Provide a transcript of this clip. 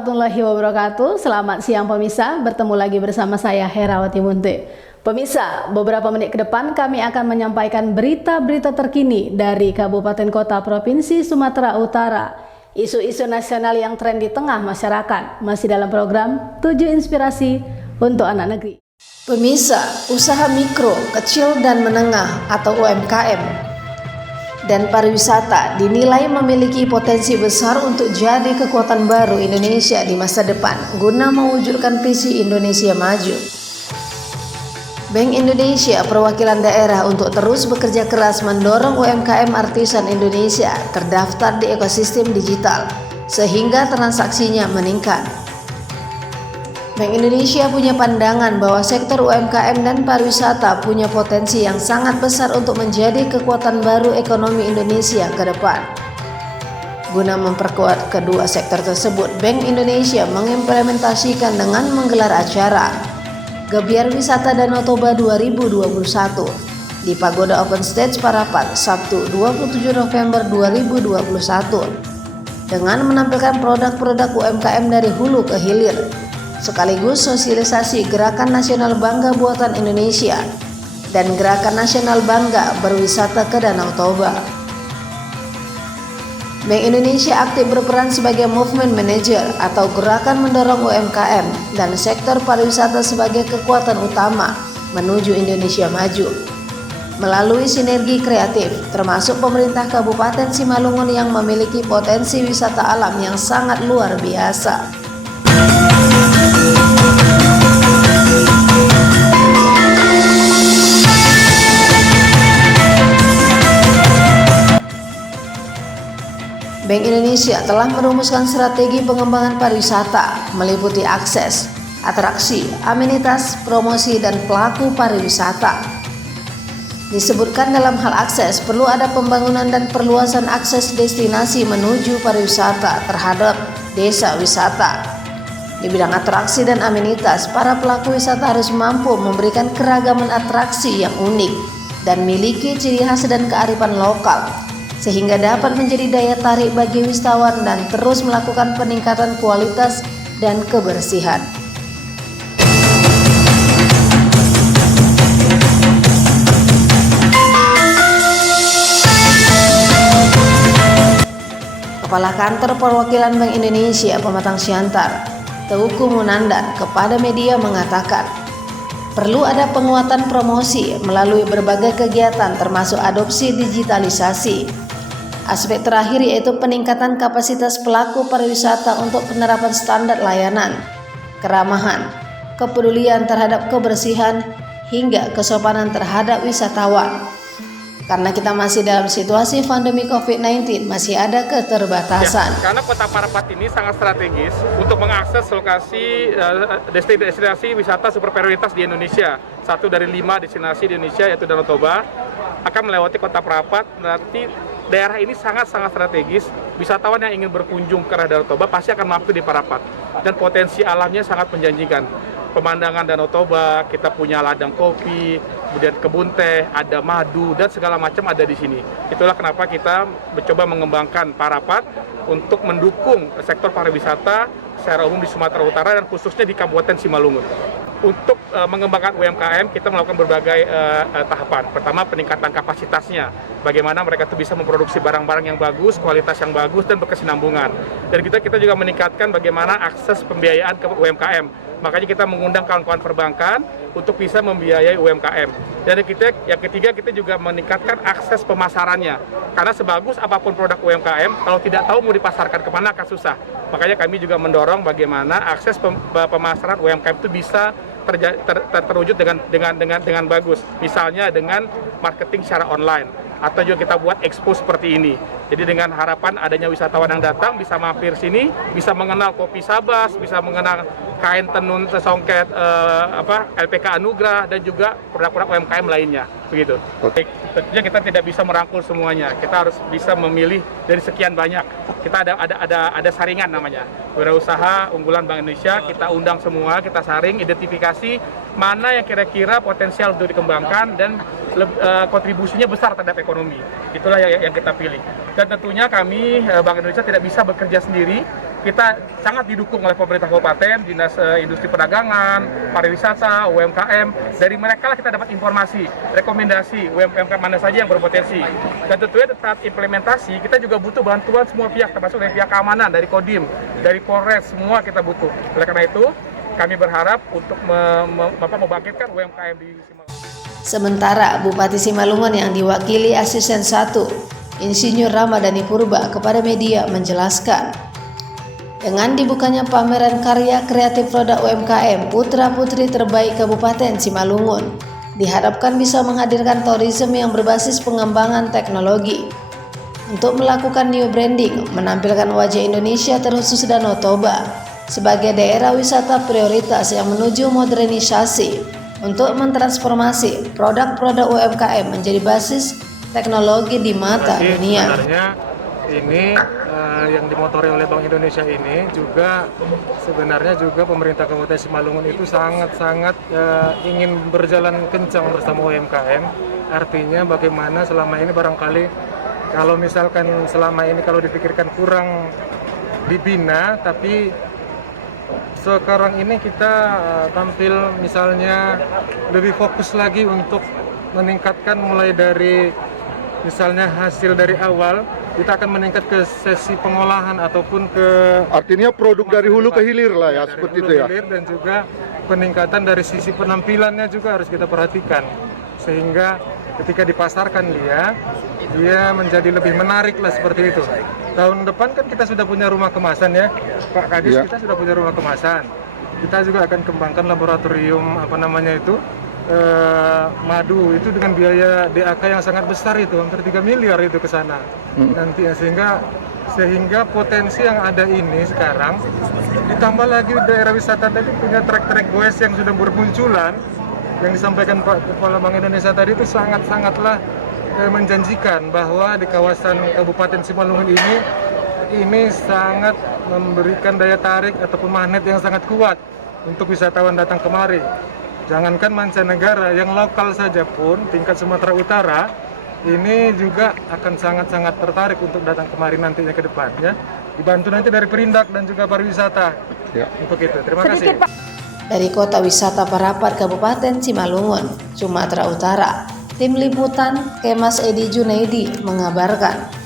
warahmatullahi wabarakatuh. Selamat siang pemirsa, bertemu lagi bersama saya Herawati Munte. Pemirsa, beberapa menit ke depan kami akan menyampaikan berita-berita terkini dari Kabupaten Kota Provinsi Sumatera Utara. Isu-isu nasional yang tren di tengah masyarakat masih dalam program 7 Inspirasi untuk Anak Negeri. Pemirsa, usaha mikro, kecil dan menengah atau UMKM dan pariwisata dinilai memiliki potensi besar untuk jadi kekuatan baru Indonesia di masa depan guna mewujudkan visi Indonesia Maju. Bank Indonesia perwakilan daerah untuk terus bekerja keras mendorong UMKM artisan Indonesia terdaftar di ekosistem digital sehingga transaksinya meningkat. Bank Indonesia punya pandangan bahwa sektor UMKM dan pariwisata punya potensi yang sangat besar untuk menjadi kekuatan baru ekonomi Indonesia ke depan. Guna memperkuat kedua sektor tersebut, Bank Indonesia mengimplementasikan dengan menggelar acara Gebiar Wisata Danau Toba 2021 di Pagoda Open Stage Parapat Sabtu 27 November 2021 dengan menampilkan produk-produk UMKM dari hulu ke hilir, sekaligus sosialisasi Gerakan Nasional Bangga Buatan Indonesia dan Gerakan Nasional Bangga Berwisata ke Danau Toba. Bank Indonesia aktif berperan sebagai movement manager atau gerakan mendorong UMKM dan sektor pariwisata sebagai kekuatan utama menuju Indonesia Maju. Melalui sinergi kreatif, termasuk pemerintah Kabupaten Simalungun yang memiliki potensi wisata alam yang sangat luar biasa. Bank Indonesia telah merumuskan strategi pengembangan pariwisata meliputi akses, atraksi, amenitas, promosi, dan pelaku pariwisata. Disebutkan dalam hal akses, perlu ada pembangunan dan perluasan akses destinasi menuju pariwisata terhadap desa wisata. Di bidang atraksi dan amenitas, para pelaku wisata harus mampu memberikan keragaman atraksi yang unik dan miliki ciri khas dan kearifan lokal, sehingga dapat menjadi daya tarik bagi wisatawan dan terus melakukan peningkatan kualitas dan kebersihan. Kepala Kantor Perwakilan Bank Indonesia Pematang Siantar, Teuku Munandar, kepada media mengatakan, perlu ada penguatan promosi melalui berbagai kegiatan termasuk adopsi digitalisasi. Aspek terakhir yaitu peningkatan kapasitas pelaku pariwisata untuk penerapan standar layanan, keramahan, kepedulian terhadap kebersihan, hingga kesopanan terhadap wisatawan. Karena kita masih dalam situasi pandemi COVID-19, masih ada keterbatasan. Ya, karena Kota Parapat ini sangat strategis untuk mengakses lokasi destinasi wisata super prioritas di Indonesia. Satu dari 5 destinasi di Indonesia yaitu Danau Toba akan melewati Kota Parapat. Nanti daerah ini sangat-sangat strategis. Wisatawan yang ingin berkunjung ke Danau Toba pasti akan mampir di Parapat dan potensi alamnya sangat menjanjikan. Pemandangan Danau Toba, kita punya ladang kopi, kemudian kebun teh, ada madu dan segala macam ada di sini. Itulah kenapa kita mencoba mengembangkan Parapat untuk mendukung sektor pariwisata secara umum di Sumatera Utara dan khususnya di Kabupaten Simalungun. Untuk mengembangkan UMKM, kita melakukan berbagai tahapan. Pertama, peningkatan kapasitasnya. Bagaimana mereka itu bisa memproduksi barang-barang yang bagus, kualitas yang bagus, dan berkesinambungan. Dan kita juga meningkatkan bagaimana akses pembiayaan ke UMKM. Makanya kita mengundang kawan-kawan perbankan untuk bisa membiayai UMKM. Dan yang ketiga, kita juga meningkatkan akses pemasarannya. Karena sebagus apapun produk UMKM, kalau tidak tahu mau dipasarkan kemana akan susah. Makanya kami juga mendorong bagaimana akses pemasaran UMKM itu bisa terwujud dengan bagus. Misalnya dengan marketing secara online, atau juga kita buat expo seperti ini. Jadi dengan harapan adanya wisatawan yang datang bisa mampir sini, bisa mengenal kopi Sabas, bisa mengenal kain tenun sesongket LPK Anugrah dan juga produk-produk UMKM lainnya, begitu. Oke. Tentunya kita tidak bisa merangkul semuanya. Kita harus bisa memilih dari sekian banyak. Kita ada saringan namanya. Wirausaha unggulan Bank Indonesia, kita undang semua, kita saring, identifikasi mana yang kira-kira potensial untuk dikembangkan dan kontribusinya besar terhadap ekonomi. Itulah yang kita pilih. Dan tentunya kami Bank Indonesia tidak bisa bekerja sendiri. kita sangat didukung oleh pemerintah kabupaten, dinas industri perdagangan, pariwisata, UMKM. Dari mereka lah kita dapat informasi, rekomendasi UMKM mana saja yang berpotensi. Dan tentunya saat implementasi kita juga butuh bantuan semua pihak, termasuk dari pihak keamanan, dari Kodim, dari Polres, semua kita butuh. Oleh karena itu kami berharap untuk membangkitkan UMKM di Simalungun. Sementara Bupati Simalungun yang diwakili Asisten 1, Insinyur Ramadhani Purba kepada media menjelaskan, dengan dibukanya pameran karya kreatif produk UMKM Putra-Putri Terbaik Kabupaten Simalungun, diharapkan bisa menghadirkan tourism yang berbasis pengembangan teknologi untuk melakukan new branding, menampilkan wajah Indonesia terkhusus Danau Toba sebagai daerah wisata prioritas yang menuju modernisasi untuk mentransformasi produk-produk UMKM menjadi basis teknologi di mata dunia. Sebenarnya ini yang dimotori oleh Bank Indonesia ini juga sebenarnya juga pemerintah Kabupaten Simalungun itu sangat-sangat ingin berjalan kencang bersama UMKM. Artinya bagaimana selama ini barangkali kalau misalkan selama ini kalau dipikirkan kurang dibina, tapi sekarang ini kita tampil misalnya lebih fokus lagi untuk meningkatkan mulai dari misalnya hasil dari awal, kita akan meningkat ke sesi pengolahan ataupun ke Artinya produk dari hulu ke hilir lah ya, seperti itu ya. Dan juga peningkatan dari sisi penampilannya juga harus kita perhatikan, sehingga ketika dipasarkan dia menjadi lebih menarik lah seperti itu. Tahun depan kan kita sudah punya rumah kemasan ya, Pak Kadis, Ya. kita sudah punya rumah kemasan. Kita juga akan kembangkan laboratorium madu itu dengan biaya DAK yang sangat besar, itu hampir 3 miliar itu ke sana nanti ya, sehingga potensi yang ada ini sekarang ditambah lagi daerah wisata tadi punya trek-trek goes yang sudah bermunculan yang disampaikan Pak Kepala Bank Indonesia tadi itu sangat-sangatlah menjanjikan bahwa di kawasan Kabupaten Simalungun ini sangat memberikan daya tarik ataupun magnet yang sangat kuat untuk wisatawan datang kemari. Jangankan mancanegara, yang lokal saja pun tingkat Sumatera Utara ini juga akan sangat-sangat tertarik untuk datang kemari nantinya ke depannya, dibantu nanti dari Perindak dan juga pariwisata. Ya. Untuk itu, terima kasih. Dari Kota Wisata Parapat Kabupaten Simalungun, Sumatera Utara, Tim Liputan Kemas Edi Junaidi mengabarkan.